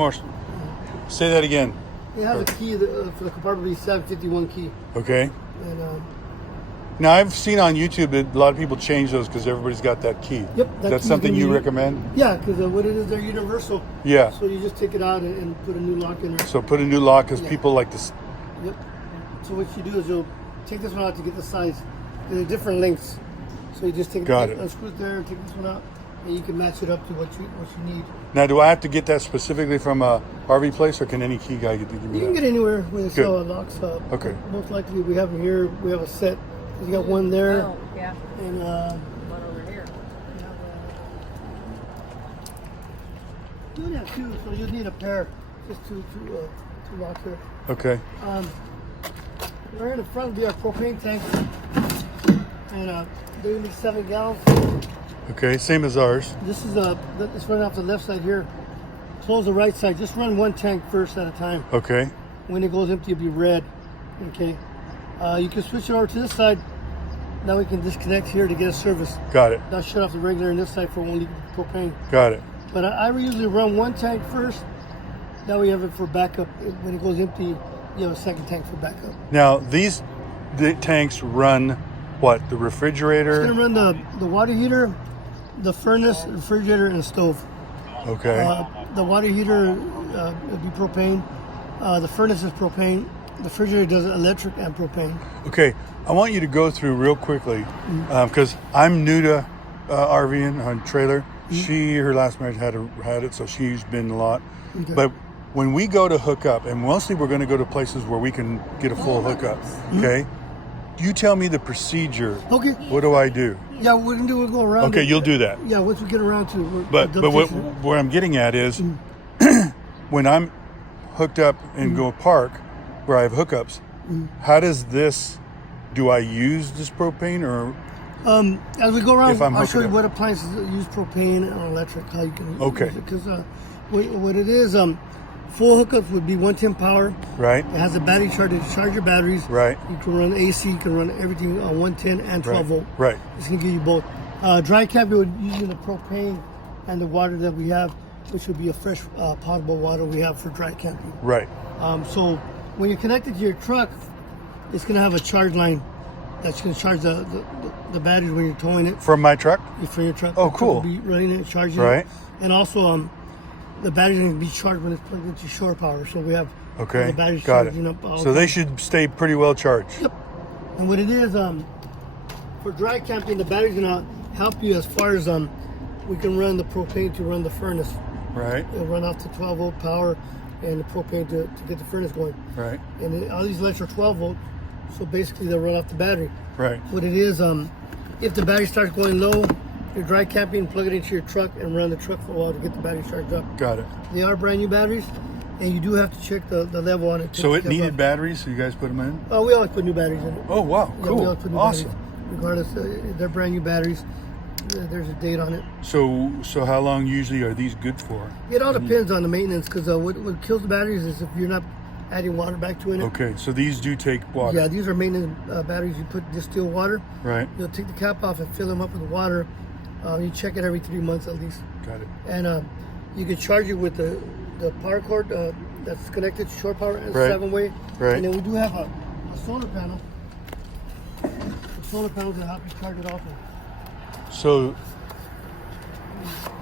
More. Say that again. It has a key for the compartment 751 key. Okay. And now I've seen on YouTube that a lot of people change those because everybody's got that key. Yep. That's something you recommend? Yeah, because what it is, they're universal. Yeah. So you just take it out and put a new lock in there. So put a new lock because people like this. Yep. So what you do is you'll take this one out to get the size. They're different lengths. So you just take unscrew it there, take this one out, and you can match it up to what you need. Now, do I have to get that specifically from a RV place, or can any key guy give me that? You can get anywhere where they sell locks. Okay. Most likely we have them here. We have a set. You got one there. Oh, yeah. And one over here. You have two, so you'll need a pair just to lock here. Okay. Right in the front will be our propane tank, and they need 7 gallons. Okay, same as ours. This is it's running off the left side here. Close the right side. Just run one tank first at a time. Okay. When it goes empty, it'll be red. Okay. You can switch it over to this side. Now we can disconnect here to get a service. Got it. Now shut off the regular on this side for only propane. Got it. But I usually run one tank first. Now we have it for backup. When it goes empty, you have a second tank for backup. Now the tanks run what? The refrigerator? It's going to run the water heater, the furnace, refrigerator, and stove. Okay. The water heater will be propane. The furnace is propane. The refrigerator does electric and propane. Okay. I want you to go through real quickly because I'm new to RVing on trailer. Her last marriage had it, so she's been a lot. Okay. But when we go to hook up, and mostly we're going to go to places where we can get a full hookup, okay? You tell me the procedure. Okay. What do I do? Yeah, we'll go around. Okay, you'll do that. Yeah, once we get around to it. But what I'm getting at is when I'm hooked up and go park where I have hookups, how does do I use this propane or? As we go around, I'll show you up. what appliances use propane and electric, how you can okay. use it. Because what it is, full hookups would be 110 power. Right. It has a battery charger to charge your batteries. Right. You can run AC, you can run everything on 110 and 12 volt. Right. It's going to give you both. Dry camping would using the propane and the water that we have, which would be a fresh potable water we have for dry camping. Right. So when you connect it to your truck, it's going to have a charge line that's going to charge the batteries when you're towing it. From my truck? From your truck. Oh, the cool. Truck will be running it, charging it. And also, the batteries are going to be charged when it's plugged into shore power. So we have the batteries charging up. So they should stay pretty well charged. Yep. And what it is, for dry camping, the battery's going to help you as far as we can run the propane to run the furnace. Right. It'll run off to 12 volt power and the propane to get the furnace going. Right. And all these lights are 12 volt. So basically, they'll run off the battery. Right. What it is, if the battery starts going low, you're dry camping, plug it into your truck, and run the truck for a while to get the battery charged up. Got it. They are brand new batteries, and you do have to check the level on it. So it needed batteries, so you guys put them in? Oh, we always put new batteries in it. Oh, wow. Yeah, cool. We always put new batteries. Regardless, they're brand new batteries. There's a date on it. So how long usually are these good for? It all depends on the maintenance, because what kills the batteries is if you're not adding water back to it. Okay, so these do take water. Yeah, these are maintenance batteries. You put distilled water. Right. You'll take the cap off and fill them up with water. You check it every 3 months at least. Got it. And you can charge it with the power cord that's connected to shore power and 7-way. Right. And then we do have a solar panel. A solar panel to help you charge it off. So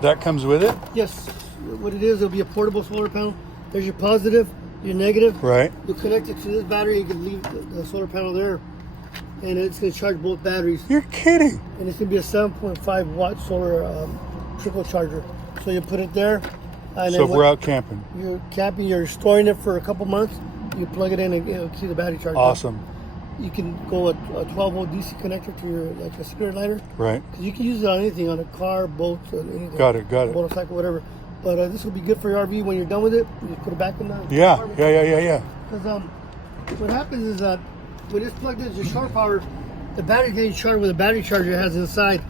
that comes with it? Yes. What it is, it'll be a portable solar panel. There's your positive, your negative. Right. You connect it to this battery, you can leave the solar panel there. And it's going to charge both batteries. You're kidding. And it's going to be a 7.5 watt solar trickle charger. So you put it there. And so if we're out camping. You're camping, you're storing it for a couple months. You plug it in and it'll keep the battery charged. Awesome. You can go a 12 volt DC connector to your a cigarette lighter. Right. You can use it on anything, on a car, boat, or anything. Got it. Motorcycle, whatever. But this will be good for your RV when you're done with it. You just put it back in the Yeah. Because what happens is that when it's plugged into shore power, the battery getting charged with a battery charger it has inside.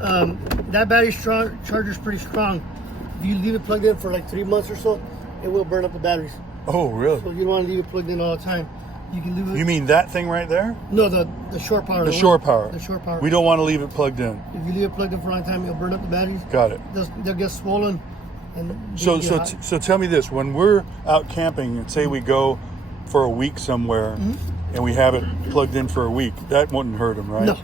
That battery charger is pretty strong. If you leave it plugged in for like 3 months or so, it will burn up the batteries. Oh, really? So you don't want to leave it plugged in all the time. You can leave it. You mean that thing right there? No, the shore power. The shore power. The shore power. We don't want to leave it plugged in. If you leave it plugged in for a long time, it'll burn up the batteries. Got it. They'll get swollen, And So they get hot. so tell me this: when we're out camping, and say we go for a week somewhere, and we have it plugged in for a week, that wouldn't hurt them, right?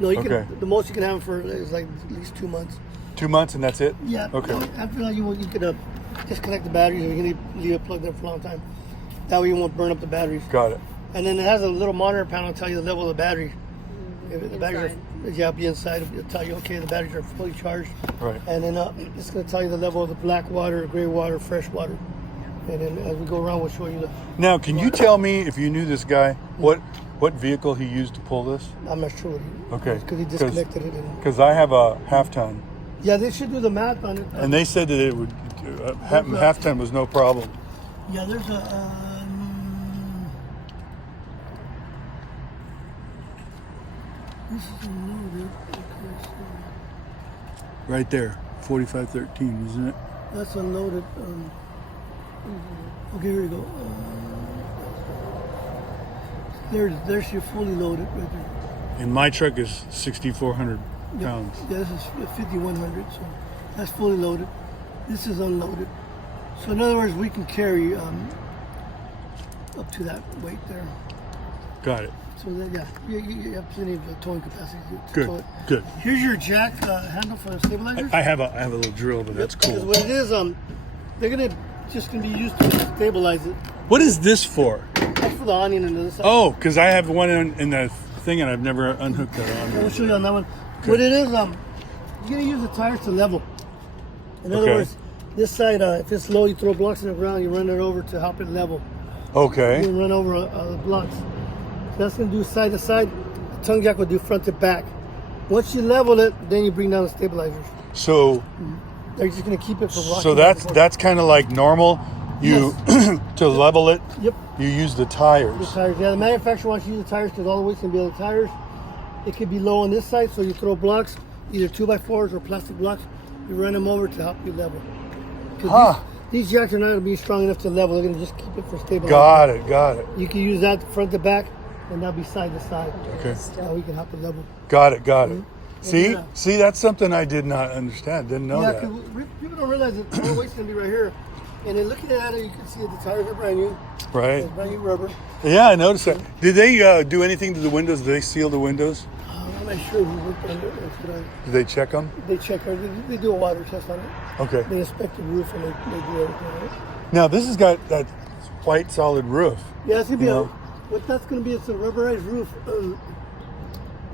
No, you Okay. can. The most you can have it for is like at least 2 months. 2 months, and that's it. Yeah. Okay. After that, you could disconnect the batteries, and you can leave it plugged in for a long time. That way, you won't burn up the batteries. Got it. And then it has a little monitor panel to tell you the level of the battery. If the batteries are, be inside, it'll tell you, okay, the batteries are fully charged. Right. And then it's going to tell you the level of the black water, gray water, fresh water. And then as we go around, we'll show you the. Now, can you tell me, if you knew this guy, what vehicle he used to pull this? I'm not sure what he. Okay. Because he disconnected it. Because I have a half ton, Yeah, they should do the math on it. and they said that it would half ton was no problem. Yeah, there's a. This is unloaded. Okay, so Right there, 4513, isn't it? that's unloaded. Okay, here we go. There's your fully loaded right there. And my truck is 6,400 pounds. Yeah, this is 5,100, so that's fully loaded. This is unloaded. So in other words, we can carry up to that weight there. Got it. So that, yeah, you have plenty of towing capacity to Good. tow it. Good. Here's your jack handle for the stabilizer. I have a little drill, but that's Because cool. what it is, they're just gonna be used to stabilize it. What is this for? That's for the awning on the other side. Oh, because I have one in the thing, and I've never unhooked that I'll on. show you on that one. What it is, you're gonna use the tires to level. In other Okay. words, this side, if it's low, you throw blocks in the ground, you run it over to help it level. Okay. You run over the blocks. So that's gonna do side to side. The tongue jack will do front to back. Once you level it, then you bring down the stabilizers. So They're just gonna keep it from rocking. so back and forth. that's kind of like normal. You to level it. Yep. You use the tires. The tires. Yeah, the manufacturer wants you to use the tires because all the weight's gonna be on the tires. It could be low on this side, so you throw blocks, either 2x4s or plastic blocks. You run them over to help you level. 'Cause Huh. these jacks are not gonna be strong enough to level. They're gonna just keep it for stabilization. Got it. You can use that front to back, and that'll be side to side. Okay. Now we can help it level. Got it. Yeah. See, that's something I did not understand. Didn't know Yeah, that. because people don't realize that the weight's gonna be right here. And then looking at it, you can see the tires are brand new. Right. It's brand new rubber. Yeah, I noticed that. Did they do anything to the windows? Did they seal the windows? I'm not sure who looked at it. Did they check them? They check it. They do a water test on it. Okay. They inspect the roof and they do everything on it. Now this has got that white solid roof. Yeah, it's gonna be You know? what that's gonna be. It's a rubberized roof.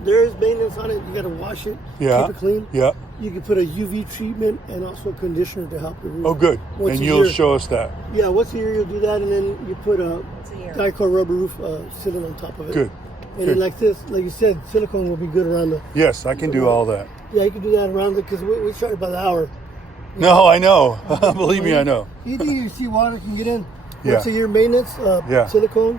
There is maintenance on it. You gotta wash it. Yeah. Keep it clean. Yeah. You can put a UV treatment and also a conditioner to help the roof. Oh, good. Once And a you'll year. show us that. Yeah, once a year you'll do that, and then you put a year. Dicor rubber roof sealant on top of it. Good. And Good. then like this, like you said, silicone will be good around the. Yes, I can do all that. Yeah, you can do that around it because we charge by the hour. No, I know. Believe me, I know. Anything you see water can get in. Yeah. Once a year maintenance, Yeah. silicone.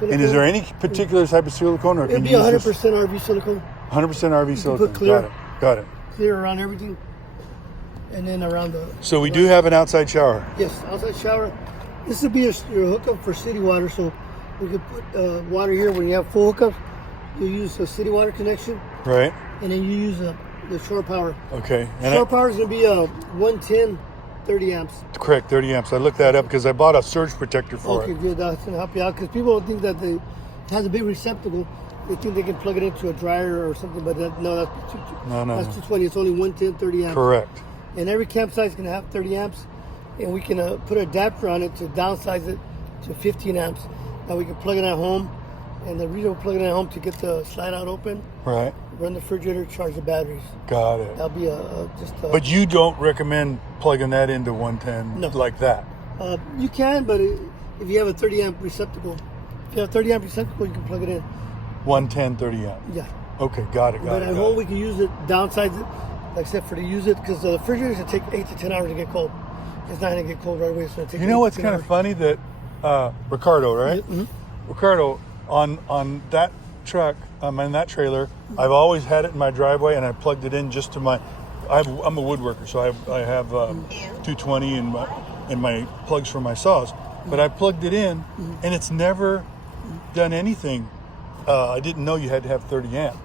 And is there any particular type of silicone, or It'll can be you use 100% RV silicone, 100% RV silicone? put clear. Got it. clear around everything, and then around the. So we do have an outside shower. Yes, outside shower. This would be your hookup for city water, so we could put water here when you have full hookups. You use a city water connection, Right. and then you use the shore power. Okay. And Shore power is going to be 110, 30 amps. correct, 30 amps. I looked that up because I bought a surge protector for Okay, it. good. That's going to help you out because people think that it has a big receptacle. They think they can plug it into a dryer or something, but no, that's too. No. That's 220. It's only 110, 30 amps. Correct. And every campsite is going to have 30 amps, and we can put an adapter on it to downsize it to 15 amps. Now we can plug it at home, and the reason we're plugging it at home to get the slide out open, Right. run the refrigerator, charge the batteries. Got it. That'll be just. But you don't recommend plugging that into 110 No. like that. You can, but if you have a 30 amp receptacle, if you have a 30 amp receptacle, you can plug it in. 110, 30 amp. Yeah. Okay, got it. But at home we can use it, downsize it, like I said, to use it, because the refrigerator should take 8 to 10 hours to get cold. It's not going to get cold right away, so it takes. You know 8 what's to 10 kind of hours. funny that Ricardo, right? Mhm. Ricardo, on that truck, in that trailer, I've always had it in my driveway, and I plugged it in just to my. I'm a woodworker, so I have 220 in my plugs for my saws, but I plugged it in, and it's never done anything. I didn't know you had to have 30 amp.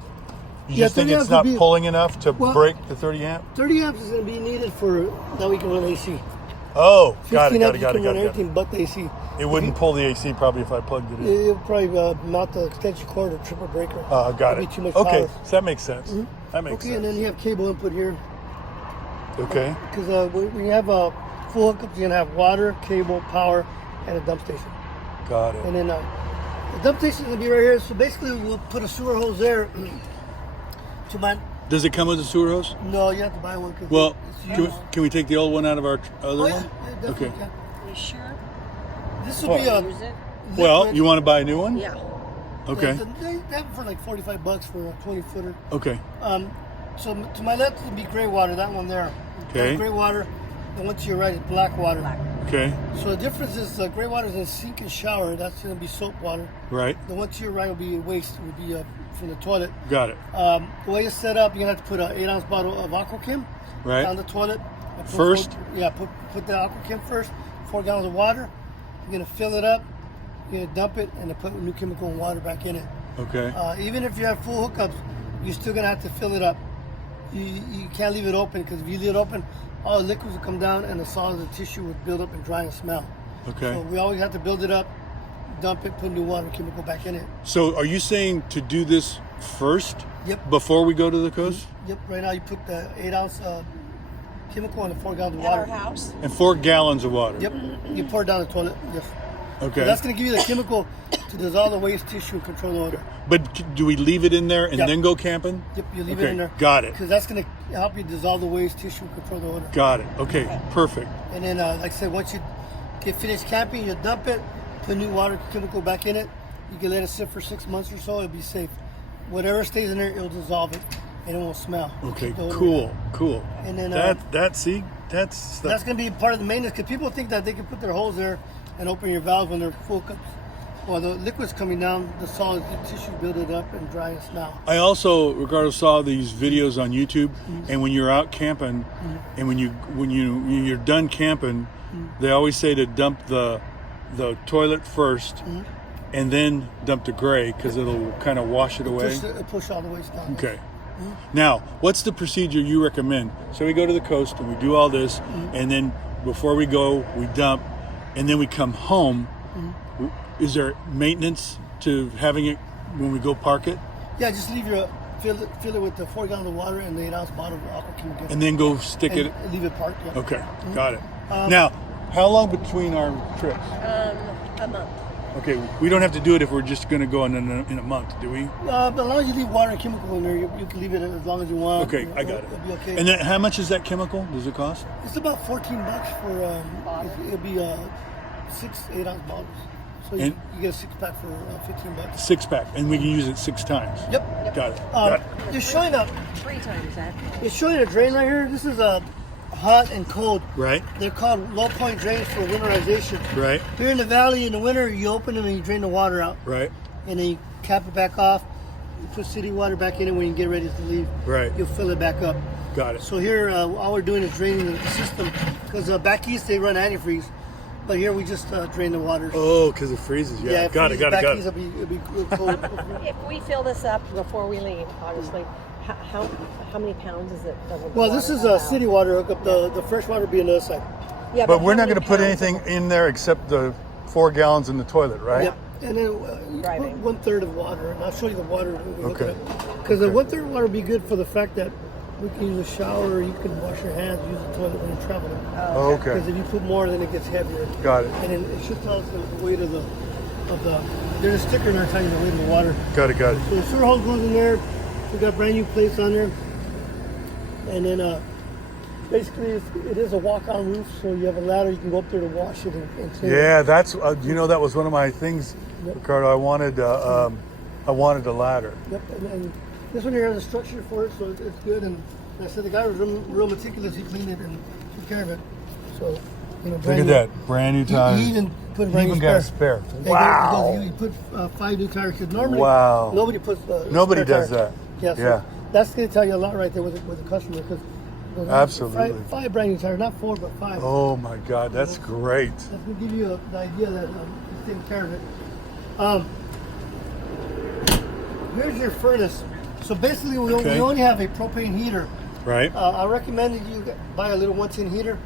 You Yeah, just think 30 it's amps would not be- pulling enough to Well- break the 30 amp? 30 amps is going to be needed for that we can run AC. Oh, got 15 it. amps, you can run everything but the AC. It wouldn't pull the AC probably if I plugged it in. It'll probably mount the extension cord or triple breaker. Got It'll it. be too much Okay, power. so that makes sense. That makes Okay, sense. and then you have cable input here. Okay. Because when you have a full hookup, you're gonna have water, cable, power, and a dump station. Got it. And then the dump station is gonna be right here. So basically, we'll put a sewer hose there. To my Does it come with a sewer hose? no, you have to buy one. Cause Well, it's can used. we can we take the old one out of our other Oh, yeah, one? yeah, definitely Okay. can. You sure? This will be a Use it? Well, liquid. you want to buy a new one? Yeah. Okay. They have it for like $45 for a 20-footer. Okay. So to my left would be gray water. That one there. Okay. That's gray water. And one to your right is black water. Black. Okay. So the difference is gray water is in sink and shower. That's going to be soap water. Right. The one to your right will be waste. Would be from the toilet. Got it. The way it's set up, you're gonna have to put an 8-ounce bottle of Aquachem Right. down the toilet. And put First? Put the Aquachem first. 4 gallons of water. You're gonna fill it up. You're gonna dump it and then put new chemical and water back in it. Okay. Even if you have full hookups, you're still gonna have to fill it up. You can't leave it open because if you leave it open, all the liquids will come down and the solids of the tissue would build up and dry and smell. Okay. So we always have to build it up, dump it, put new water and chemical back in it. So are you saying to do this first? Yep. Before we go to the coast? Yep. Right now you put the 8-ounce chemical and the 4 gallons of At water. our house? And 4 gallons of water. Yep. You pour it down the toilet. Yes. Okay. So that's going to give you the chemical to dissolve the waste tissue and control the odor. But do we leave it in there and Yep. then go camping? Yep. You leave Okay, it in there. got it. Because that's going to help you dissolve the waste tissue and control the odor. Got it. Okay. Perfect. And then, like I said, once you get finished camping, you dump it, put new water chemical back in it. You can let it sit for 6 months or so. It'll be safe. Whatever stays in there, it'll dissolve it, and it won't smell. Okay. Keep the odor Cool. out. Cool. And then that's that's going to be part of the maintenance because people think that they can put their hose there and open your valve when they're full cups. Well, the liquid's coming down, the solid tissue build it up and dry and smell. I also, Ricardo, saw these videos on YouTube, and when you're out camping, and when you're done camping, they always say to dump the toilet first, and then dump the gray because it'll kind of wash it away. Push all the waste down. Okay. Now, what's the procedure you recommend? So we go to the coast and we do all this, and then before we go, we dump, and then we come home. Is there maintenance to having it when we go park it? Yeah, just leave your fill it with the 4 gallons of water and the 8-ounce bottle of aqua chemical. And then go stick it. And leave it parked. Yeah. Okay, got it. Now, how long between our trips? A month. Okay, we don't have to do it if we're just going to go in a month, do we? But as long as you leave water and chemical in there, you can leave it as long as you want. Okay, I got it. It'll be okay. And then, how much is that chemical? Does it cost? It's about $14 for it'll be 6 8-ounce bottles. So you get a 6-pack for $15. 6-pack, and we can use it 6 times. Yep. Got it. It's showing up. 3 times actually. It's showing a drain right here. This is a hot and cold. Right, They're called low point drains for winterization. right, Here in the valley in the winter, you open them and you drain the water out, right, and then you cap it back off. You put city water back in it when you get ready to leave. right. You'll fill it back up. Got it. So here, all we're doing is draining the system because back east they run antifreeze, but here we just drain the water. Oh, because it freezes. Yeah, got it. Back east it'll be cold. If we fill this up before we leave, obviously, how many pounds is it? Well, this is a city water hookup. The fresh water will be on the other side. Yeah, But we're how not many going to put pounds anything in there except the 4 gallons in the toilet, right? Yep. And then you put Driving. 1/3 of water, and I'll show you the water. Okay. Because the 1/3 of water will be good for the fact that we can use a shower, you can wash your hands, use the toilet when you're traveling. Oh, Because okay. if you put more, then it gets heavier. Got it. And then it should tell us the weight of the. There's a sticker in there telling you the weight of the water. Got it. Got it. So the sewer hose goes in there. We got brand new plates on there. And then basically it is a walk-on roof, so you have a ladder. You can go up there to wash it and clean it. Yeah, that's that was one of my things, Yep. Ricardo. I wanted a ladder. Yep, and this one here has a structure for it, so it's good. And like I said, the guy was real meticulous. He cleaned it and took care of it. So, Look at that, brand new tires. He even put a He brand even new got a spare. spare. Yeah, Wow. He put 5 new tires. 'Cause normally, Wow. nobody puts. Nobody spare does tires. that. Yeah, so Yeah. that's going to tell you a lot right there with the customer. Because Absolutely. five brand new tires, not 4, but 5. Oh my God, that's great. That's going to give you the idea that he's taking care of it. Here's your furnace. So basically, we only have a propane heater. Right. I recommend that you buy a little 110 heater.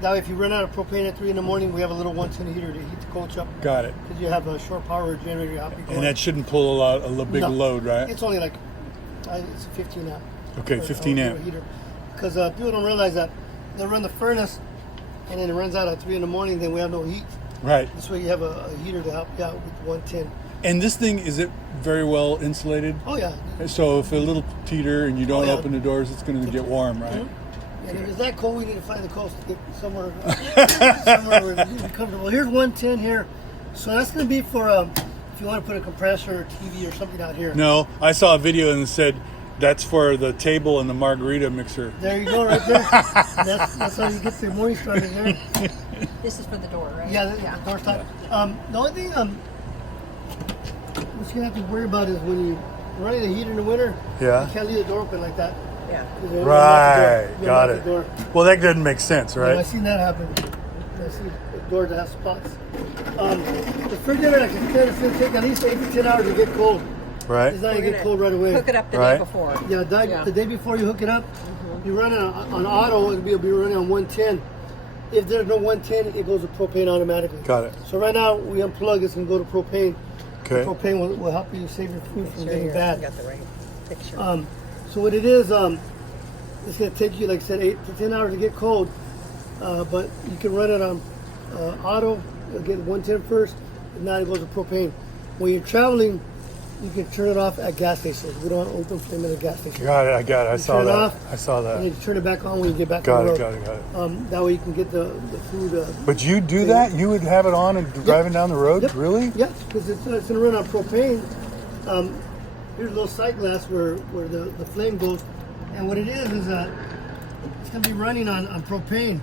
That way, if you run out of propane at 3 in the morning, we have a little 110 heater to heat the coach up. Got it. Because you have a short power generator helping. And that shouldn't pull a big load, right? It's only like it's a 15 amp. Okay, 15 amp. Because people don't realize that they run the furnace, and then it runs out at 3 in the morning. Then we have no heat. Right. This way, you have a heater to help you out with 110. And this thing, is it very well insulated? Oh yeah. So if a little teeter and you don't yeah. open the doors, it's going to get warm, right? Mm-hmm. And if it's that cold, we need to find the coast to get somewhere where we can be comfortable. Here's 110 here. So that's going to be for if you want to put a compressor or TV or something out here. No, I saw a video and it said that's for the table and the margarita mixer. There you go, right there. that's how you get the morning started there. This is for the door, right? Yeah, the door's top. The only thing what you have to worry about is when you running the heat in the winter, Yeah. you can't leave the door open like that. Yeah. Right, got it. Door. Well, that doesn't make sense, right? I've seen that happen. I see doors that have spots. The refrigerator, like I said, it's going to take at least 8 to 10 hours to get cold. Right. It's not going to get cold right away. Hook it up the Right. day before. Yeah, the day before you hook it up, you run it on auto, it'll be running on 110. If there's no 110, it goes to propane automatically. Got it. So right now, we unplug, it's going to go to propane. Okay. The propane will help you save your food from getting You bad. got the right picture. So what it is, it's going to take you, like I said, 8 to 10 hours to get cold, but you can run it on auto, you'll get 110 first, and now it goes to propane. When you're traveling, you can turn it off at gas stations. We don't open flame at a gas station. Got it. I got it. I saw turn it that. off, I saw And that. you turn it back on when you get back Got on the it. road. Got it. That way you can get the food. But you do that? You would have it on and driving down the road? Yep. Really? Yes, because it's going to run on propane. Here's a little sight glass where the flame goes. And what it is it's going to be running on propane.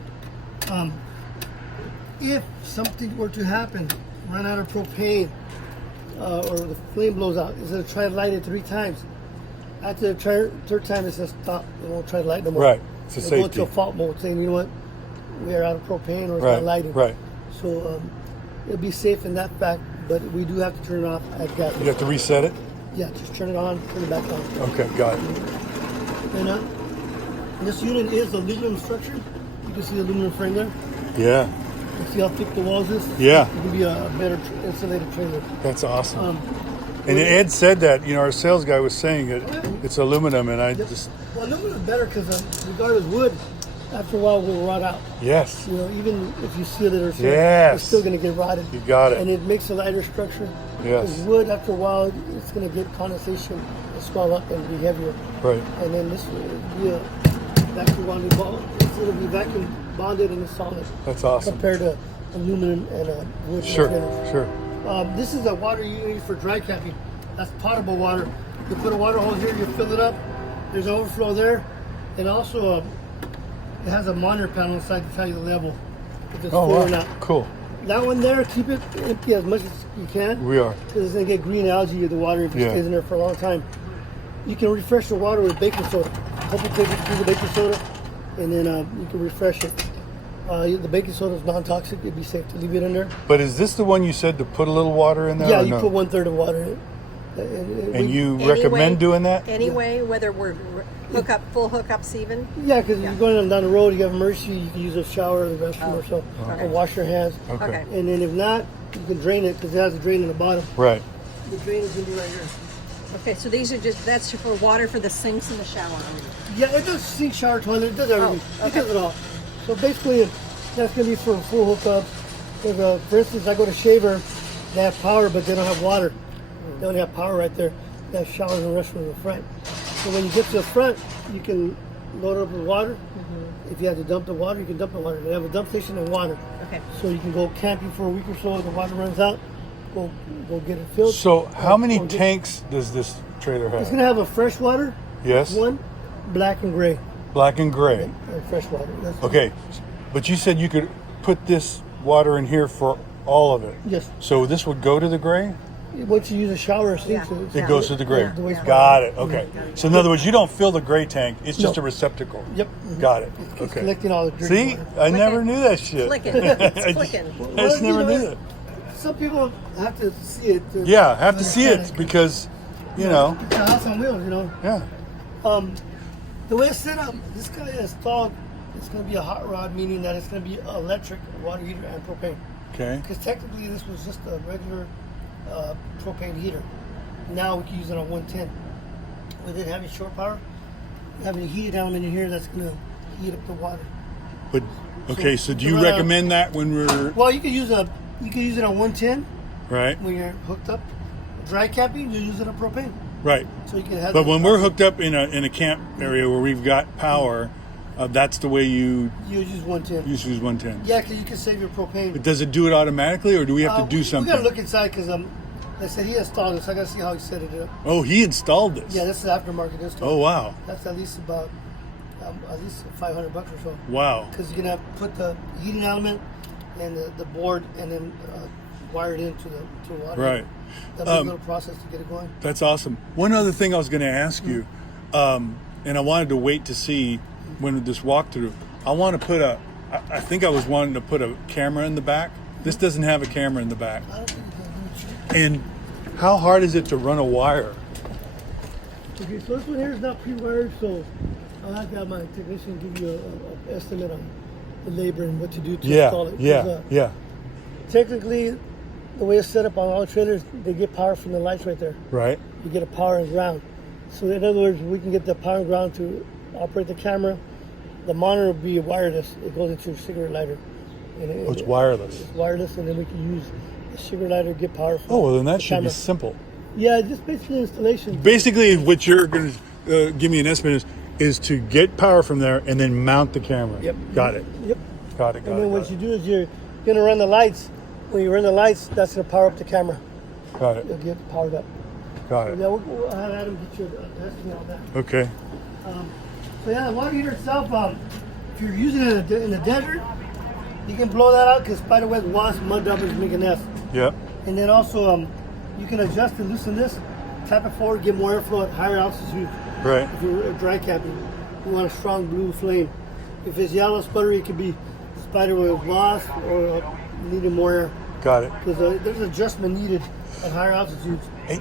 If something were to happen, run out of propane, or the flame blows out, it's going to try to light it 3 times. After the third time, it says stop. It won't try to light no more. Right. It's a It'll go safety. into a fault mode, saying, you know what, we are out of propane or it's Right. not lighting. Right. So it'll be safe in that fact, but we do have to turn it off at gas. You have to reset it? Yeah, just turn it on, turn it back on. Okay, got it. And this unit is aluminum structure. You can see the aluminum frame there. Yeah. You see how thick the walls is? Yeah. It can be a better insulated trailer. That's awesome. Um, And Ed said that, our sales guy was saying it. It's aluminum, and I Yep. just, Well, aluminum is better because regardless wood, after a while will rot out. yes. Even if you seal it or something, Yes. it's still going to get rotted. You got it. And it makes a lighter structure. Yes. Because wood, after a while, it's going to get condensation and swell up and be heavier. Right. And then this will be a vacuum bonded ball. It'll be vacuum bonded and it's solid That's awesome. compared to aluminum and wood. Sure, finish. sure. This is a water you use for dry camping. That's potable water. You put a water hose here, you fill it up. There's overflow there, and also it has a monitor panel inside to tell you the level. If it's Oh, full or wow. not. Cool. That one there, keep it empty as much as you can. We are. Because it's gonna get green algae in the water if it Yeah. stays in there for a long time. You can refresh the water with baking soda. A couple tablespoons of baking soda, and then you can refresh it. The baking soda is non-toxic. It'd be safe to leave it in there. But is this the one you said to put a little water in there? Yeah, or you no? put 1/3 of water in it. And you Anyway- recommend doing that? Anyway, whether we're full hookups even? Yeah, because you're going down the road, you have emergency, you can use a shower or the restroom or so, okay. or wash your hands. Okay. Okay. And then if not, you can drain it because it has a drain in the bottom. Right. The drain is going to be right here. Okay, so these are that's for water for the sinks and the shower. Yeah, it does sink, shower, toilet, it does everything. okay. It does it all. So basically, that's going to be for a full hookup. Because, for instance, I go to Shaver, they have power, but they don't have water. They only have power right there. They have showers and restrooms in the front. So when you get to the front, you can load it up with water. If you have to dump the water, you can dump the water. They have a dump station and water. Okay. So you can go camping for a week or so. If the water runs out, go get it filled. So how many Or get- tanks does this trailer It's have? going to have a fresh water, Yes. one, black and gray, Black and gray. and fresh water. That's Okay. But you said you could put this water in here for all of it. Yes. So this would go to the gray? Once you use a shower or sink, Yeah. so It Yeah. goes to the gray. Yeah. The wastewater. Got it. Okay. So in other words, you don't fill the gray tank. It's just No. a receptacle. Yep. Got it. It's Okay. collecting all the dirty See, water. I never knew that shit. Clicking. It's clicking. I just Well, never you know knew what? that. Some people have to see it. To Yeah, have to see it understand because, you know, It's a house on wheels, yeah. The way it's set up, this guy installed It's going to be a hot rod, meaning that it's going to be electric, water heater, and propane. Okay. Because technically this was just a regular propane heater. Now we can use it on 110. With it having shore power, having a heated element in here that's going to heat up the water. But okay, so do you run out- recommend that when we're Well, you can use it on 110 right? when you're hooked up. Dry camping, you use it on propane. Right. So you can have. But when we're hooked up in a camp area where we've got power, that's the way you you use 110. use 110. Yeah, because you can save your propane. But does it do it automatically, or do we have to do something? We gotta look inside because they said he installed this. I gotta see how he set it up. Oh, he installed this. Yeah, this is aftermarket install. Oh, wow. That's at least about $500 or so. Wow. Because you're gonna put the heating element and the board, and then wire it into the water. Right. That'll be a little process to get it going. That's awesome. One other thing I was going to ask you, and I wanted to wait to see when this walkthrough. I want to put I think I was wanting to put a camera in the back. This doesn't have a camera in the back. I don't think it's gonna And how hard is it to run a wire? Okay, so this one here is not pre-wired, so I'll have to have my technician give you an estimate on the labor and what to do to install it. 'Cause, Yeah. technically, the way it's set up on all trailers, they get power from the lights right there. Right. You get a power and ground. So in other words, we can get the power and ground to operate the camera. The monitor will be wireless. It goes into a cigarette lighter. And Oh, it's wireless. It's wireless, and then we can use the cigarette lighter to get power from Oh, well, then the that should camera. be simple. Yeah, just basically installation. Basically, what you're going to give me an estimate is to get power from there and then mount the camera. Yep. Got it. Yep. Got it. And then what you do is you're going to run the lights. When you run the lights, that's going to power up the camera. Got it. It'll get powered up. Got it. Yeah, we'll have Adam get you an estimate on that. Okay. So yeah, the water heater itself, if you're using it in the desert, you can blow that out because spider webs, wasps, mud dubbers make a nest. Yep. And then also, you can adjust and loosen this, tap it forward, get more airflow at higher altitude. Right. If you're dry camping, you want a strong blue flame. If it's yellow sputtery, it could be spider web, wasp, or needing more air. Got it. Because there's adjustment needed at higher altitudes. Hey,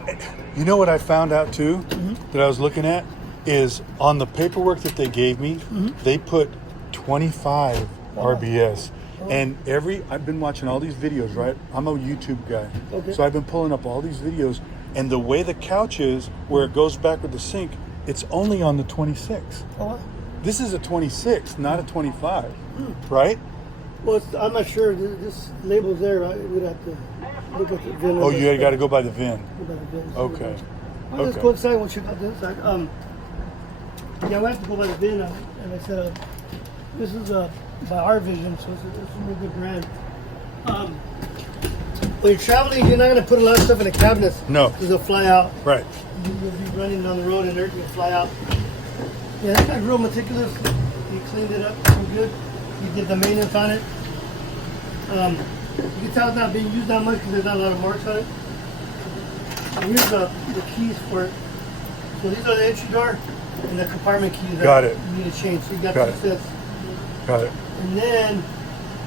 you know what I found out too, that I was looking at, is on the paperwork that they gave me, they put 25 RBS. And I've been watching all these videos, right? I'm a YouTube guy. Okay. So I've been pulling up all these videos, and the way the couch is, where it goes back with the sink, it's only on the 26. Oh, This is a 26, not a 25, right? well, I'm not sure. This label's there. We'd have to look at the VIN. Oh, you got to go by the VIN. Go by the VIN. Okay. Let's Okay. go inside. We'll check out the inside. Yeah, we have to go by the VIN. And I said, this is by our vision, so it's a really good brand. When you're traveling, you're not going to put a lot of stuff in the cabinets. No. Because they'll fly out. Right. You'll be running on the road and everything will fly out. Yeah, this guy's real meticulous. He cleaned it up so good. He did the maintenance on it. You can tell it's not being used that much because there's not a lot of marks on it. And here's the keys for it. So these are the entry door and the compartment keys Got that it. you need to change. So you got Got two it. sets. Got it. And then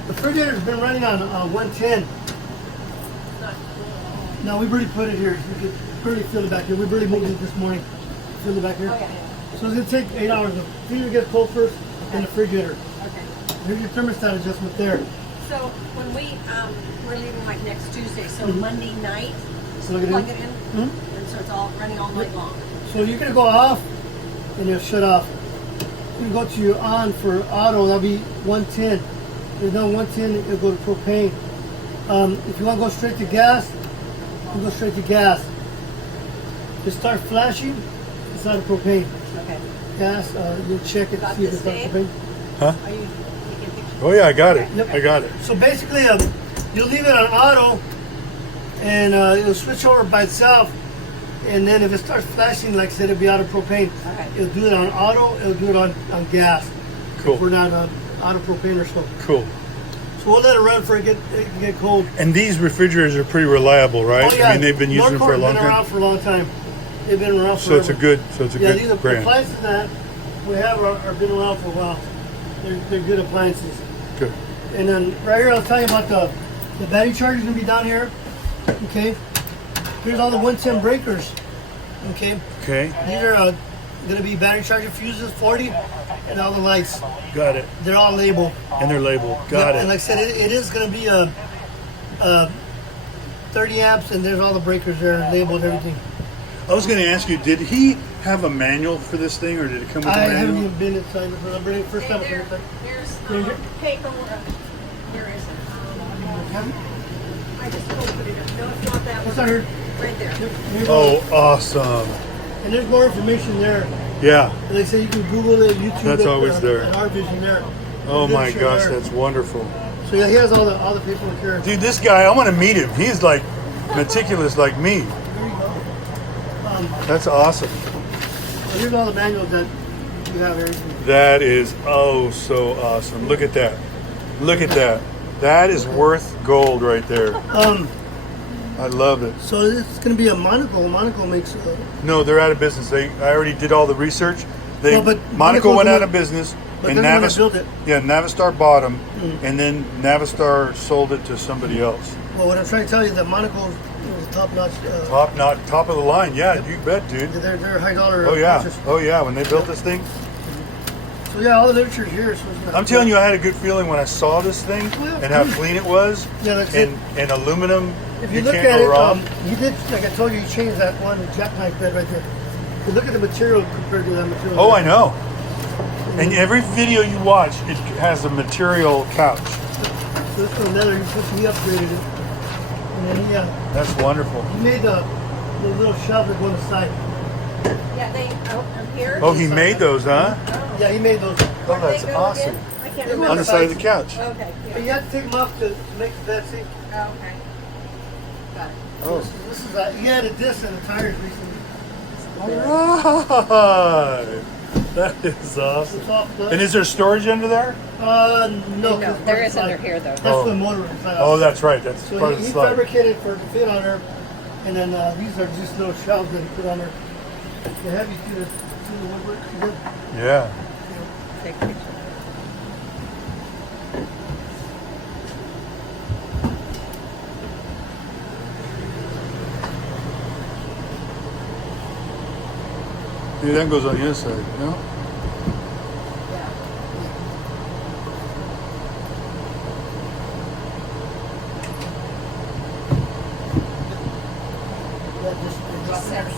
the refrigerator's been running on 110. No, we really put it here. You could barely feel it back here. We really moved it this morning. Feel it back here. Okay. So it's gonna take 8 hours. The freezer gets cold first, then the refrigerator. Okay. Here's your thermostat adjustment there. So when we're leaving like next Tuesday, so Monday night, Plug it in. plug it in, and so it's all running all night long. So you're gonna go off, and it'll shut off. You go to your on for auto. That'll be 110. If you're done 110, it'll go to propane. If you want to go straight to gas, you go straight to gas. If it starts flashing, it's out of propane. Okay. Gas, you'll check it, Got see if this, it's out Dave? of propane. Huh? Are you taking pictures? Oh yeah, I got it. Yep. I got it. So basically, you'll leave it on auto, and it'll switch over by itself. And then if it starts flashing, like I said, it'll be out of propane. Okay. It'll do it on auto. It'll do it on gas. Cool. We're not on auto propane or so. Cool. So we'll let it run for it can get cold. And these refrigerators are pretty reliable, right? Oh yeah, I mean, they've been using them for a long Been around time. for a long time. They've been around So it's a forever. good, Yeah, these good brand. appliances that we have are been around for a while. They're good appliances. Good. And then right here, I'll tell you about the battery charger's gonna be down here. Okay. Here's all the 110 breakers. Okay. Okay. These are gonna be battery charger fuses 40, and all the lights. Got it. They're all labeled. And they're labeled. Got And it. like I said, it is gonna be a 30 amps, and there's all the breakers there labeled, everything. I was going to ask you, did he have a manual for this thing, or did it come with a I haven't manual? even been inside. I'm bringing first time. There's paperwork. There is. I just opened it up. No, it's not that It's one. not here. Right there. Oh, awesome. And there's more information there. Yeah. Like I say, you can Google it, YouTube That's it. always there. And our vision there. Oh There's my literature gosh, there. that's wonderful. So yeah, he has all the paperwork here. Dude, this guy, I want to meet him. He's like meticulous like me. There you go. That's awesome. So here's all the manuals that you have everything. That is oh so awesome. Look at that. Look at that. That is worth gold right there. I love it. So it's gonna be a Monaco. Monaco makes. No, they're out of business. I already did all the research. They No, but Monaco Monaco's went the out one- of business, but and they're the one that Navis built it. Yeah, Navistar bought them, and then Navistar sold it to somebody else. Well, what I'm trying to tell you is that Monaco is top notch. Top of the line. Yeah, you bet, dude. They're high dollar. Oh yeah, purchase. oh yeah. When they built this thing, So yeah, all the literature is here. So it's not I'm telling you, I had a good feeling when I saw this thing yeah, and how good. clean it was. Yeah, that's and it. and aluminum. If you look can't at go it, wrong. he did, like I told you, he changed that one jackknife bed right there. But look at the material compared to that material. Oh, I know. And every video you watch, it has a material couch. So this was leather. He upgraded it. And then That's wonderful. he made the little shelf that go on the side. Yeah, they I'm here. Oh, he made those, huh? Yeah, he made those. Oh, that's They go awesome. again? I can't remember. On the side of the couch. Okay. But you have to take them off to make the bed. See, Okay. Got it. Oh. this is he added this and the tires recently. All right. That is awesome. It's off the. And is there storage under there? No, No, 'cause there it's is under inside. here though. That's Oh. the motor inside. Oh, that's right. That's So part of he the slide. fabricated for to fit on there, and then these are just little shelves that he put on there. The heavy see the woodwork. Good. Yeah. Take a picture. Yeah, that goes on the inside, no? That just they drop it there.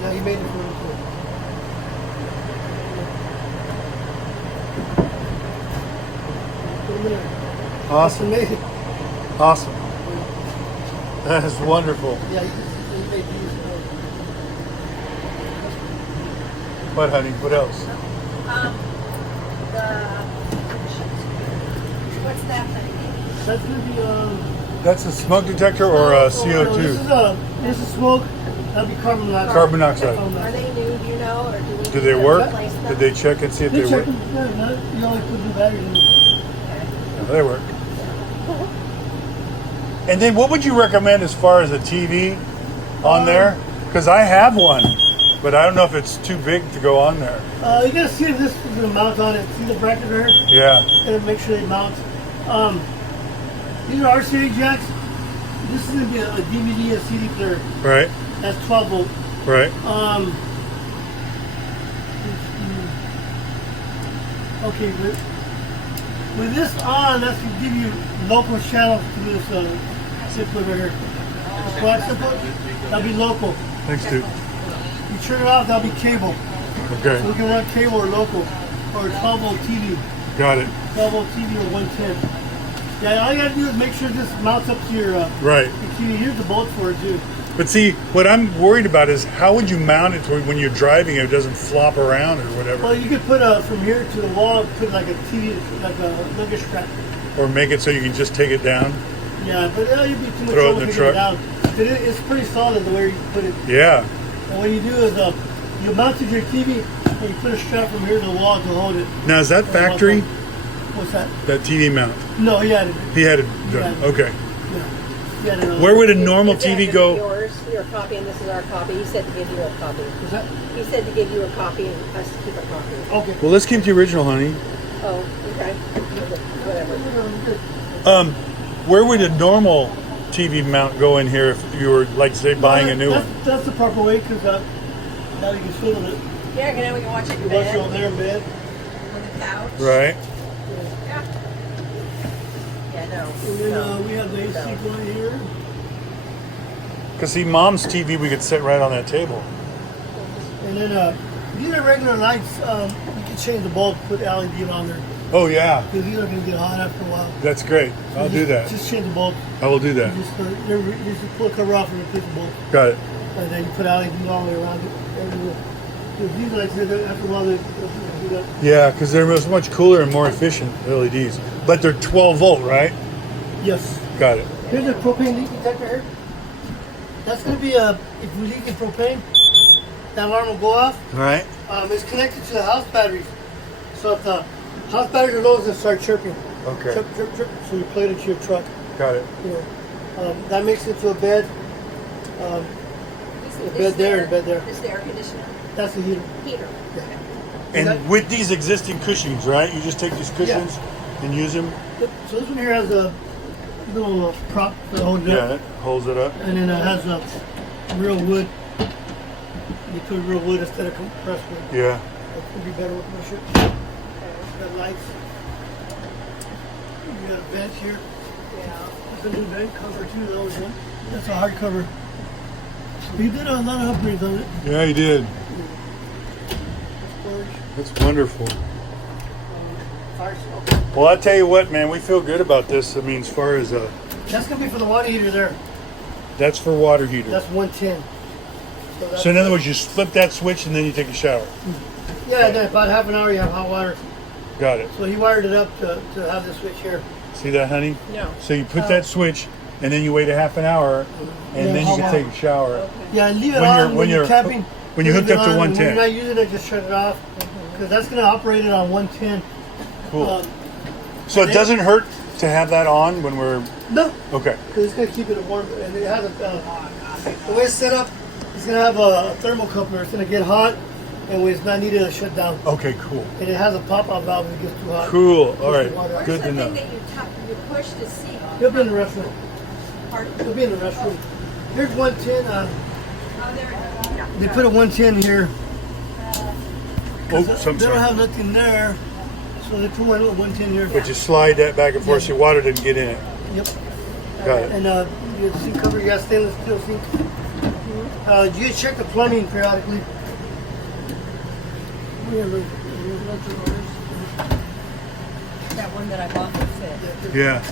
Yeah, he made it for him too. Put him in there. That's Awesome. amazing. Awesome. That is wonderful. Yeah, he made these. What, honey? What else? What's that thing? That's gonna be That's a smoke detector or a no, CO2? this is smoke. That'll be carbon monoxide. Carbon monoxide. Are they new? Do you know, or do we? Do they work? replace them? Did they check and see if They they check work? them. Yeah, no, you always put new batteries in. Yeah, they work. And then what would you recommend as far as a TV on there? Because I have one, but I don't know if it's too big to go on there. You gotta see if this is gonna mount on it. See the bracket there? Yeah. Gotta make sure they mount. These are RCA jacks. This is gonna be a DVD, a CD player. Right. That's 12 volt. Right. Okay, with this on, that's gonna give you local channels to this zip right here. This black zip that'll be local. Thanks, dude. You turn it off, that'll be cable. Okay. So we can run cable or local, or 12 volt TV. Got it. 12 volt TV or 110. Yeah, all you gotta do is make sure this mounts up to your Right. TV. Here's the bolt for it too. But see, what I'm worried about is how would you mount it to when you're driving it doesn't flop around or whatever? Well, you could put from here to the wall, put like a TV, like a luggage strap. Or make it so you can just take it down? Yeah, but you'd be too much Throw it in trouble the taking truck. it down. But it's pretty solid the way you put it. Yeah. And what you do is you mount it to your TV and you put a strap from here to the wall to hold it. Now, is that factory, What's that? that TV mount? No, he had it. He had it done. Yeah. Okay. He had it. Where would a normal Is that TV gonna go? be yours, your copy, and this is our copy. He said to give you a copy. Was that? He said to give you a copy and us to keep a copy. Okay. Well, let's keep the original, honey. Oh, okay. Whatever. Where would a normal TV mount go in here if you were, like, say, buying a new one? That's the proper way because Now you can sit on it. Yeah, now we can watch it in You watch it bed on there in bed. on the couch. Right. Yeah. Yeah, no. And then no. we have the AC No. going here. Because see, Mom's TV, we could sit right on that table. And then these are regular lights. You can change the bulb, put LED on there. Oh yeah, Because these are going to get hot after a while. that's great. I'll do that. Just change the bulb. I will do that. You just pull the cover off and replace the bulb. Got it. And then you put LED all the way around it. Because these lights, after a while, they do that. Yeah, because they're much cooler and more efficient LEDs. But they're 12 volt, right? Yes. Got it. Here's a propane leak detector here. That's going to be if we leak in propane, that alarm will go off. All right. It's connected to the house batteries. So if the house batteries are low, it's going to start chirping. Okay. Chirp, chirp, chirp. So you play it into your truck. Got it. You know, that makes it to a bed. The bed there and the bed there. This is the air conditioner. That's the heater. Heater. And with these existing cushions, right? You just take these cushions and use them. Yep. So this one here has a little prop to hold it Yeah, up. it holds it up. And then it has a real wood. You put real wood instead of compressed wood. Yeah. It could be better with my ship. Got lights. You got a bench here. Yeah. That's a new bed cover too. That was one. That's a hard cover. We did a lot of upgrades on it. Yeah, you did. Storage, That's wonderful. fire smoke. Well, I tell you what, man, we feel good about this. I mean, as far as That's gonna be for the water heater there. that's for water heater. That's 110. So in other words, you flip that switch and then you take a shower. Yeah, then about half an hour you have hot water. Got it. So he wired it up to have the switch here. See that, honey? No. So you put that switch, and then you wait a half an hour, and Yeah, then you hot can water. take a shower. Yeah, and leave it When on you're- when you're camping. when you leave hooked it up to on, and 110. When you're not using it, just shut it off. Because that's going to operate it on 110. Cool. So it doesn't hurt to have that on when we're No, okay. because it's going to keep it warm. And it has the way it's set up, it's going to have a thermocoupler. It's going to get hot, and when it's not needed, it'll shut down. Okay, cool. And it has a pop-out valve if it gets too hot. Cool. All right. Where's Good the to know. thing that you push to see? He'll be in the restroom. Pardon? He'll be in the restroom. Here's 110. Oh, there it is. Yeah. They put a 110 here. Oh, They I'm don't sorry. have nothing there, so they put one 110 here. But you slide that back and forth so water didn't get in it. Yep. Got it. And your sink cover, you got stainless steel sink. You just check the plumbing periodically. Yeah, look, That one that I bought would fit. Yeah.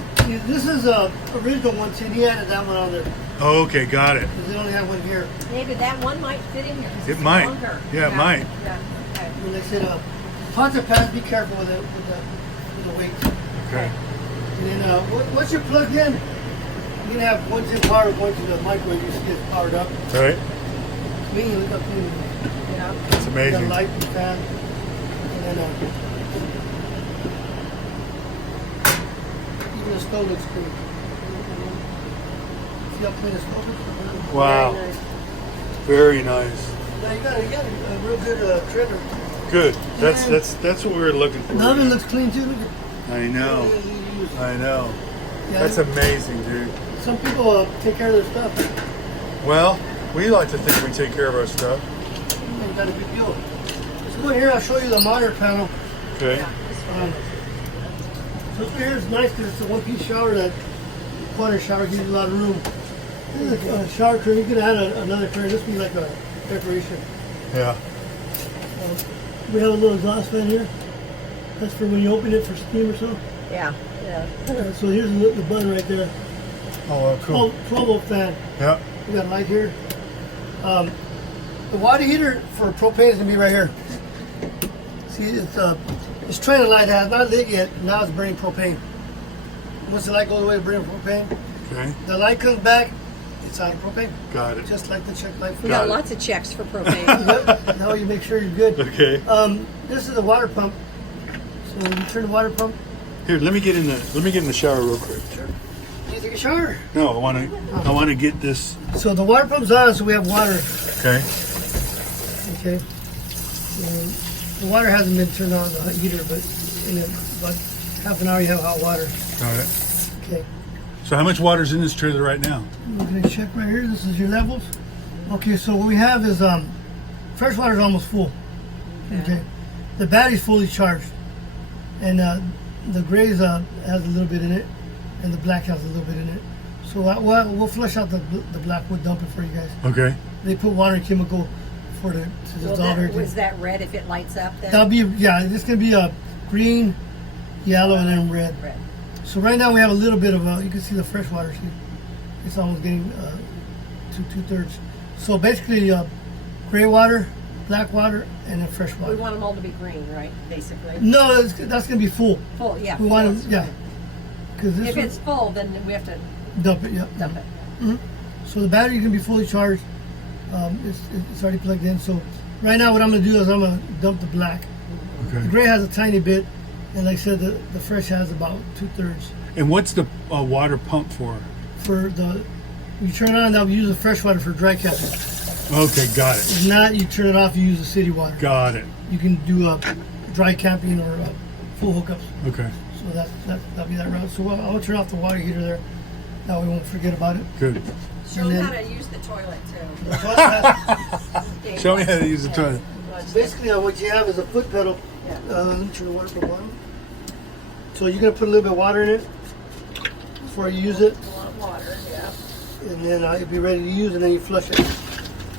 this is a original 110. He added that one on there Oh, okay. Got it. because they only have one here. Maybe that one might fit in here. 'cause It it's might. longer. Yeah, it might. Yeah. Okay. And they said, pontoon pads, be careful with the weight. Okay. And then once you're plugged in, you're gonna have 110 power going to the microwave. You just get powered up. All right. Clean, look up clean. Yeah. It's Got amazing. light and fan. And then even the stove looks clean. See how clean the stove is? Wow. Very nice. Now you got a real good trailer. Good. That's what we were looking for. The oven looks clean too. Look at I know. I know. Yeah, That's amazing, dude. some people take care of their stuff. Well, we like to think we take care of our stuff. You got a good deal. Let's go in here. I'll show you the monitor panel. Okay. So this here is nice because it's a one-piece shower. That water shower gives you a lot of room. This is a shower curtain. You could add another curtain. This would be like a decoration. Yeah. We have a little exhaust fan here. That's for when you open it for steam or so. Yeah. Yeah. So here's the button right there. Oh, cool. 12 volt fan. Yeah. We got a light here. The water heater for propane is gonna be right here. See, it's trying to light. It has not lit yet. Now it's burning propane. Once the light goes away, it's burning propane. Okay. The light comes back. It's out of propane. Got it. Just like the check light. We Got got it. lots of checks for propane. Now you make sure you're good. Okay. This is the water pump. So when you turn the water pump, Here, let me get in the shower real quick. you take a shower. No, I want to get this. So the water pump's on, so we have water. Okay. Okay. And the water hasn't been turned on the heater, but in about half an hour you have hot water. Got it. Okay. So how much water's in this trailer right now? We're gonna check right here. This is your levels. Okay, so what we have is fresh water is almost full. Okay. The battery's fully charged, and the gray has a little bit in it, and the black has a little bit in it. So we'll flush out the black. We'll dump it for you guys. Okay. They put water and chemical to dissolve everything. Was that red if it lights up then? That'll be, yeah, it's gonna be a green, yellow, and then red. Red. So right now we have a little bit of you can see the fresh water. See, it's almost getting two-thirds. So basically, gray water, black water, and then fresh We water. want them all to be green, right? Basically. No, that's gonna be full. Full, yeah. We want full. them, yeah. Because this If one, it's full, then we have to dump it, yeah. dump it. So the battery can be fully charged. It's already plugged in. So right now, what I'm gonna do is I'm gonna dump the black. The Okay. gray has a tiny bit, and like I said, the fresh has about 2/3. And what's the water pump for? For you turn it on, that'll use the fresh water for dry capping. Okay, got it. If not, you turn it off, you use the city water. Got it. You can do dry camping or full hookups. Okay, So that'll be that route. So I'll turn off the water heater there. That way we won't forget about it. good. Show And them then- how to use the toilet too. The toilet Show me how to use the toilet. has- Basically, what you have is a foot pedal. Let me turn the water to the bottom. So you're gonna put a little bit of water in it before you use it, A lot of water, yeah. and then you'll be ready to use, and then you flush it.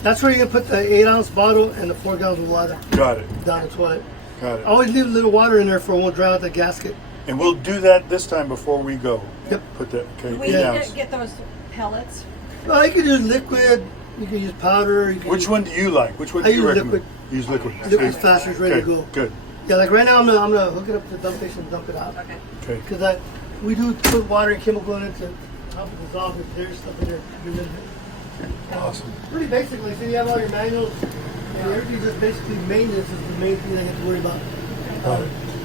That's where you're gonna put the 8-ounce bottle and the 4 gallons of water Got it. down the toilet. Got it. Always leave a little water in there for it won't dry out the gasket. And we'll do that this time before we go. Yep. Put that. Okay. We 8 need ounce. to get those pellets. Well, you can use liquid. You can use powder. You can Which one do you like? Which one I do you use recommend? liquid. Use liquid. Liquid's See? faster, it's ready to Okay, go. Good. Yeah, like right now I'm gonna hook it up to the dump station and dump it out. Okay. Okay. Because we do put water and chemical in it to help it dissolve if there's stuff in there. Get rid of it. Awesome. Pretty basic. Like, so you have all your manuals and everything. Just basically maintenance is the main thing I have to worry about.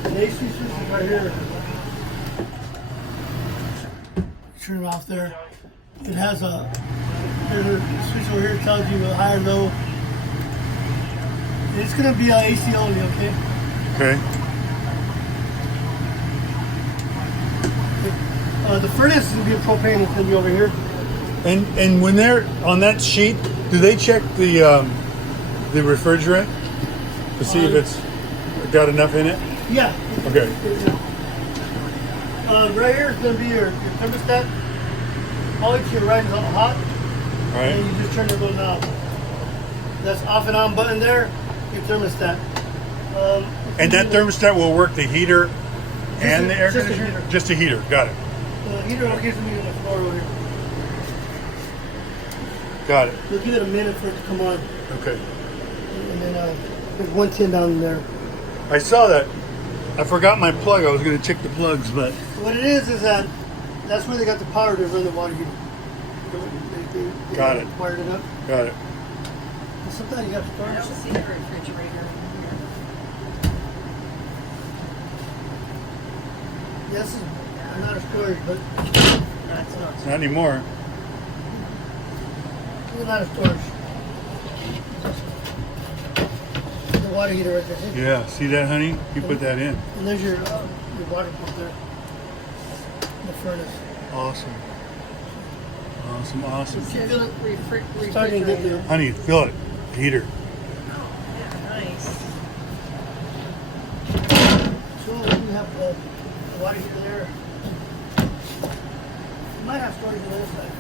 The AC switch is right here. Turn it off there. It has there's a switch over here that tells you high or low. It's gonna be AC only, okay? Okay. The furnace is gonna be a propane. It's gonna be over here. And when they're on that sheet, do they check the refrigerant to see if it's got enough in it? Yeah. Okay. Right here is gonna be your thermostat. All the way to your right is all hot. All And right. you just turn the little knob. That's off and on button there, your thermostat. And that thermostat will work the heater and the air just a conditioner? heater. Just a heater. Got it. The heater location will be on the floor over here. Got it. You'll give it a minute for it to come on. Okay. And then there's 110 down in there. I saw that. I forgot my plug. I was going to check the plugs, but What it is that that's where they got the power to run the water heater. They Got it. Wired it up. got it. And sometimes you got to I start. don't see the refrigerator. Yeah, this is not a storage, but That's not. Not anymore. it's a lot of storage. The water heater right there. See? Yeah. See that, honey? You put that in. And there's your water pump there. The furnace. Awesome. Awesome. Awesome. It says Starting to get refrigerator. there. Honey, feel it. Heater. Oh, yeah, nice. So we have the water heater there. You might have storage on this side.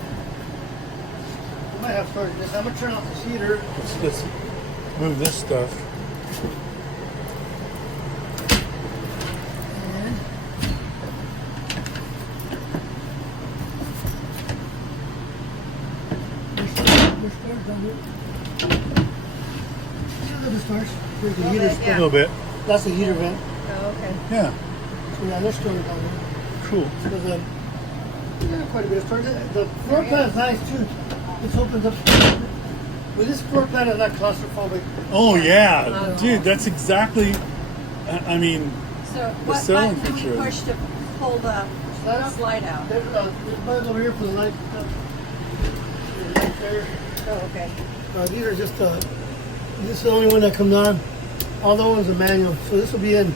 You might have storage on this. I'm gonna turn off this heater. Let's move this stuff. And there's storage down here. Look at the storage. There's the heater. A little bit. That's the heater vent. Oh, okay. Yeah. So yeah, there's storage down there. Cool. Because yeah, quite a bit of storage. The floor plan is nice too. This opens up. Well, this floor plan is not claustrophobic. Oh yeah, dude. That's exactly. I mean, So The what selling button do we feature. push to pull the Slide out. slide out? There's buttons over here for the light stuff. The light there. Oh, okay. These are just this is the only one that comes on. All the ones are manual. So this will be in.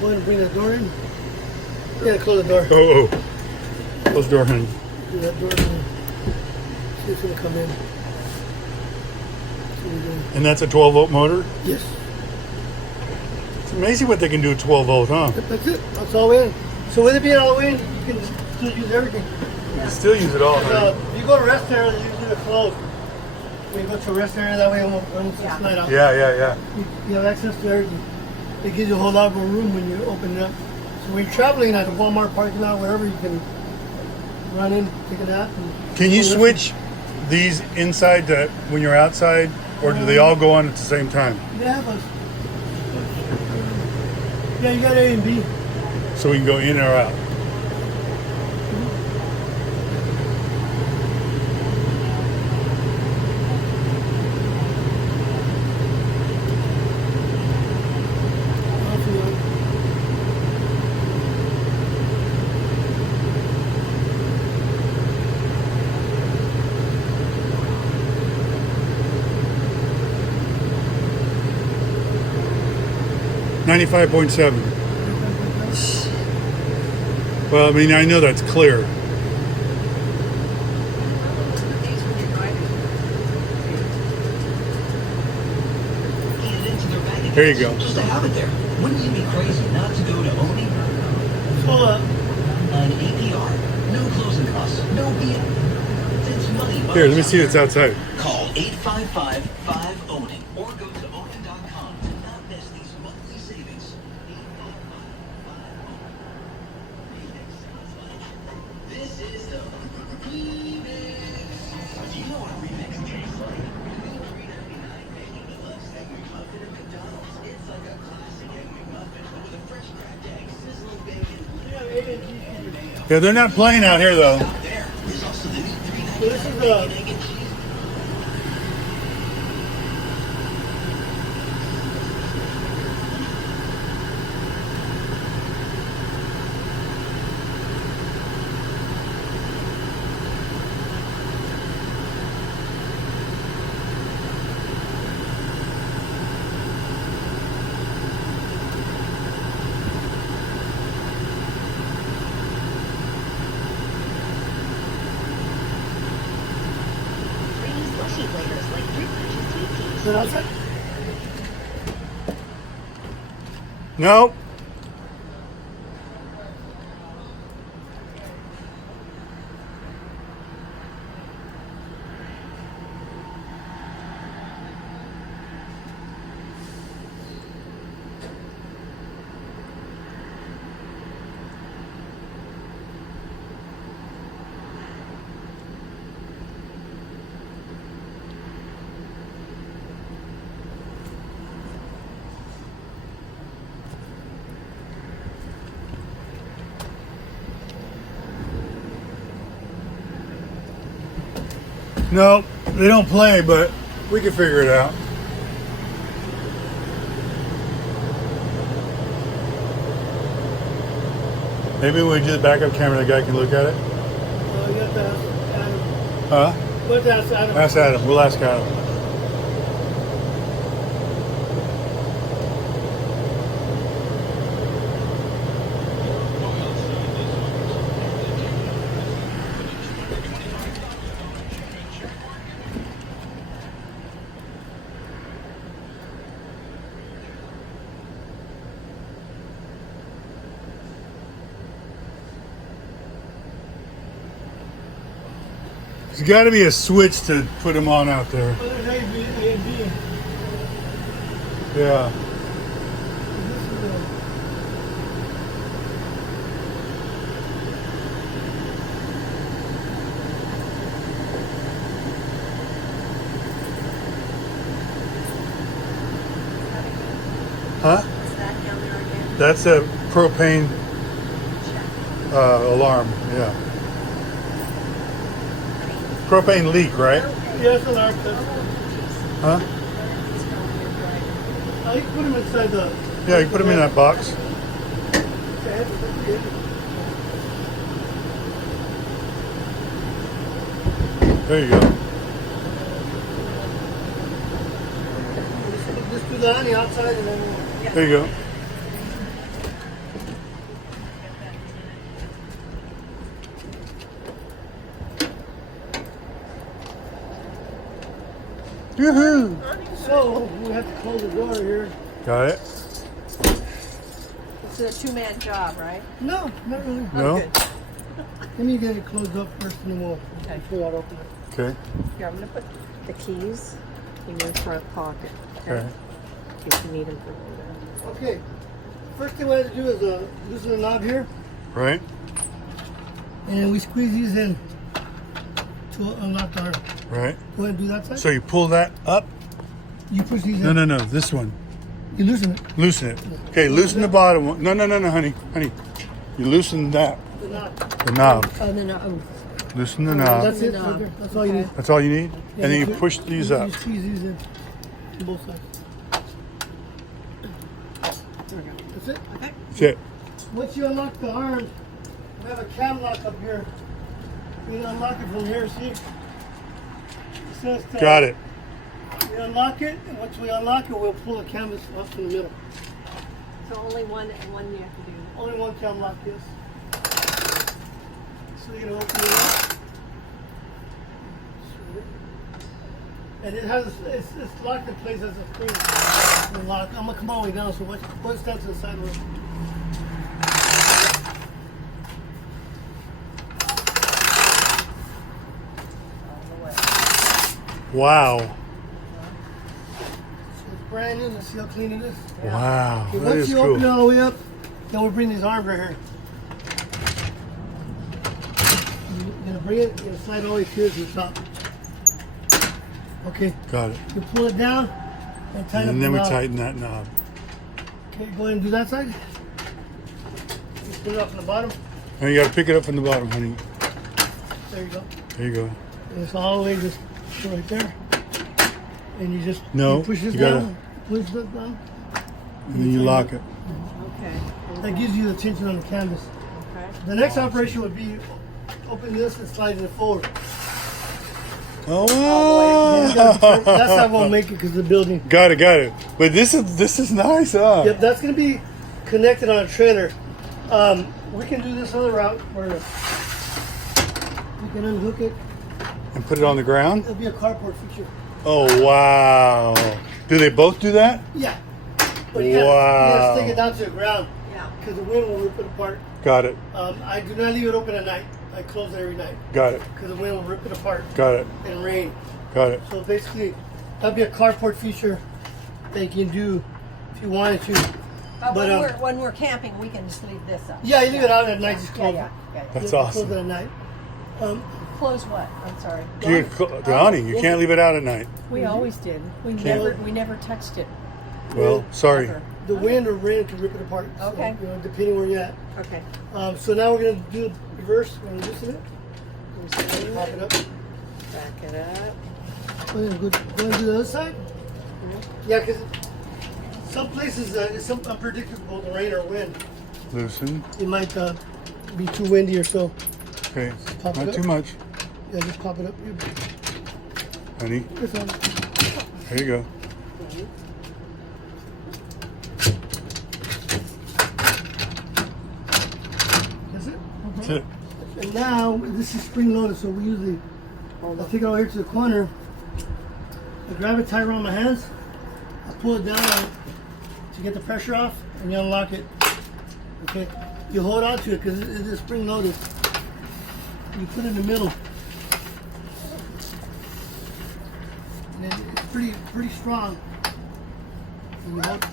Go ahead and bring that door in. Yeah, close the door. oh. Close door, honey. Do that door in. See if it'll come in. And that's a 12-volt motor? Yes. It's amazing what they can do at 12 volt, huh? That's it. That's all in. So with it being all in, you can still use everything. You can still use it all, huh? If you go to rest area, they usually are closed. When you go to a rest area, that way it won't just light out. Yeah. You have access to everything. It gives you a whole lot more room when you open it up. So when you're traveling at the Walmart parking lot, wherever, you can run in, take a nap. Can you switch these inside to when you're outside, or do they all go on at the same time? They have a... Yeah, you got A and B. So we can go in or out? $95.7. Well, I mean, I know that's clear. Here you go. Just to have it there. Wouldn't you be crazy not to go to Oni? An APR, no closing costs, no BS. It's money. Here, let me see what's outside. Call 855-5-ONIN or go to onin.com to not miss these monthly savings. This is the remix. Do you know what a remix tastes like? $3.99 making the lunch egg McMuffin at McDonald's. It's like a classic egg McMuffin, but with a fresh cracked egg, sizzling bacon. Yeah, they're not playing out here, though. There. There's also the new $3.99 This is bacon, egg, and cheese. Is it outside? No. No, they don't play, but we can figure it out. Maybe when we do the backup camera, the guy can look at it. You have to ask Adam. Huh? You have to ask Adam. Ask Adam. We'll ask Adam. There's got to be a switch to put them on out there. Oh, there's A and B. Yeah. Huh? Is that down there again? That's a propane alarm. Yeah. Propane leak, right? Yeah, it's an arc test. Huh? You can put them inside the... Yeah, you put them in that box. There you go. Just do that on the outside and then... There you go. Yoo-hoo. So we have to close the door here. Got it? It's a two-man job, right? No, not really. No? Good. Let me get it closed up first and then we'll Okay. figure out open it. Okay. Here, I'm gonna put the keys in your front pocket. Okay. In case you need them for later. Okay. First thing we have to do is loosen the knob here, Right? and then we squeeze these in to unlock the arm. Right. Go ahead and do that side. So you pull that up? You push these No, in. no, no. This one. You loosen it. Loosen it. Okay, loosen the bottom one. No, no, no, no, honey. Honey. You loosen that. The knob. The knob. Oh, no, no. Oh, Loosen the knob. That's it. knob. Right there. That's all you need. That's all you need? Yeah, And then you that's it. push these You up. squeeze these in on both sides. there we go. That's it. Okay. That's it. Once you unlock the arm, we have a cam lock up here. We unlock it from here. See? It says to- Got it. We unlock it, and once we unlock it, we'll pull the canvas off in the middle. So only one you have to do. Only one cam lock, yes. So you're gonna open it up. And it has, it's locked in place as a spring lock. I'm gonna come all the way down, so watch down to the side room. All the way. Wow. So it's brand new, let's see how clean it is. Wow. Okay, That once is you open it cool. all the way up, then we bring these arms right here. You're gonna bring it, you're gonna slide all the way here to the top. Okay, Got it. you pull it down and tighten And up then the we knob. tighten that knob. Okay, go ahead and do that side. You put it up from the bottom. And you got to pick it up from the bottom, honey. There you go. There you go. And it's all the way just go right there. And you just No, you push this you gotta- down, push this down. And then you lock it. Okay. That gives you the tension on the canvas. Okay. The next operation would be open this and slide it forward. Oh, That's wow. how we'll make it because of the building. Got it, got it. But this is nice, huh? Yep, that's going to be connected on a trailer. We can do this other route where we can unhook it. And put it on the ground? It'll be a carport feature. Oh, wow. Do they both do that? Yeah. But you gotta Wow. stick it down to the ground Yeah. because the wind will rip it apart. Got it. I do not leave it open at night. I close it every night Got it. because the wind will rip it apart Got it. and rain. Got it. So basically, that'll be a carport feature that you can do if you wanted to. But But, when we're camping, we can just leave this up. Yeah, you leave it out at night, just Yeah, close yeah. it. That's Close awesome. it at night. Close what? I'm sorry. Donnie, you can't leave it out at night. We always did. We Can't. never touched it. Well, sorry. Ever. The wind or rain can rip it apart. So, Okay. depending where you're at. Okay. So now we're going to do reverse. We're going to loosen it. Pop it up. Back it up. Go ahead and do the other side. Yeah, because some places it's unpredictable, the rain or wind. Loosen. It might be too windy or so. Okay. Pop it Not up. too much. Yeah, just pop it up. Honey, This one. there you go. That's it. That's it. And now, this is spring loaded, so we usually, I'll take it over here to the corner. I grab it tight around my hands. I pull it down to get the pressure off, and you unlock it. Okay? You hold on to it because it is spring loaded. You put it in the middle. And then it's pretty strong. And you hold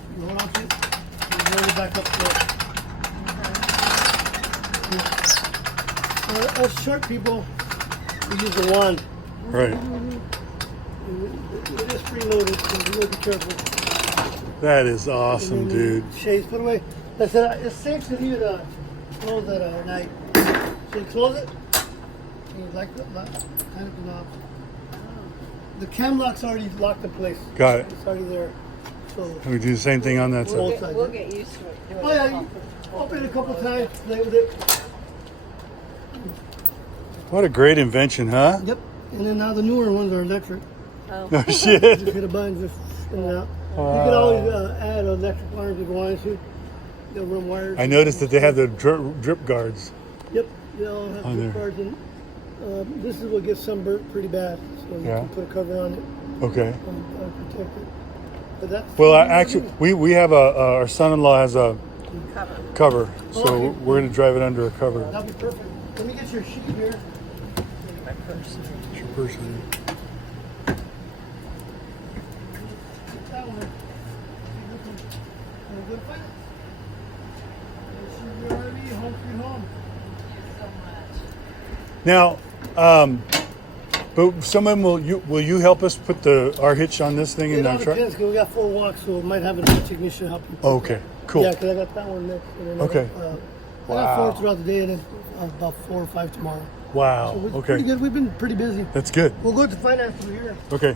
on to it, and you roll it back up there. Us short people, we use the wand. Right. It is preloaded, so you gotta be careful. That is awesome, And then dude. Shades put away. I said it's safe to leave it closed at night. So you close it, and you kind of the knob. The cam lock's already locked in place. Got it. It's already there. So We do the same thing on that Both side. sides. We'll get used to it. Do it oh yeah, you open it a couple times, play with it. What a great invention, huh? Yep. And then now the newer ones are electric. Oh. No Just shit. hit a button, just in and out. You can always add electric wires if you want to. They'll run wires. I noticed that they have the drip guards. Yep, they all have On drip there. guards in. This is what gets sunburnt pretty bad, so you Yeah. can put a cover on it. Okay. protect it. But that's Well, actually, we have our son-in-law has a Cover. cover, so Okay. we're going to drive it under a cover. that'll be perfect. Let me get your sheet here. My purse. It's your person. That one. And a good fight. This is your RV, home sweet home. Now, but some of them will you help us put our hitch on this thing in It all our truck? depends, because we got 4 walks, so it might have another technician help you. Okay, cool. Yeah, because I got that one next. And then Okay. I got 4 throughout the day, and then about 4 or 5 tomorrow. Wow. So we're Okay, pretty good. We've been pretty busy. that's good. We'll go to finance over here. Okay.